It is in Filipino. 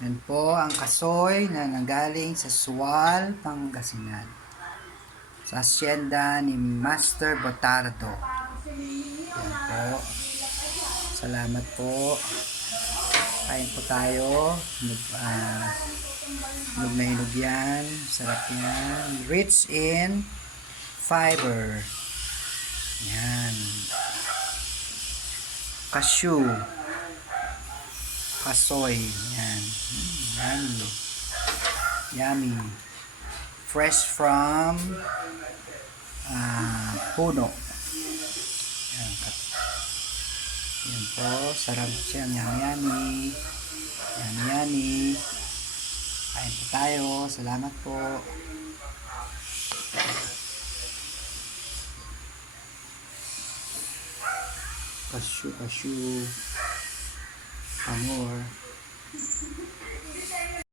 Yan po ang kasoy na nanggaling sa Sual, Pangasinan. Sa asyenda ni Master Botardo. Yan po. Salamat po. Kain po tayo. Hinog, ah, hinog na hinog yan. Sarap yan. Rich in fiber. Yan. Cashew. Kasoy. Yan. Mm, Yummy. Yummy. Fresh from ah, puno. Yan. Yan po. Sarap siya. Yummy, yummy. Yummy, yummy. Kain po tayo. Salamat po. 阿莫尔。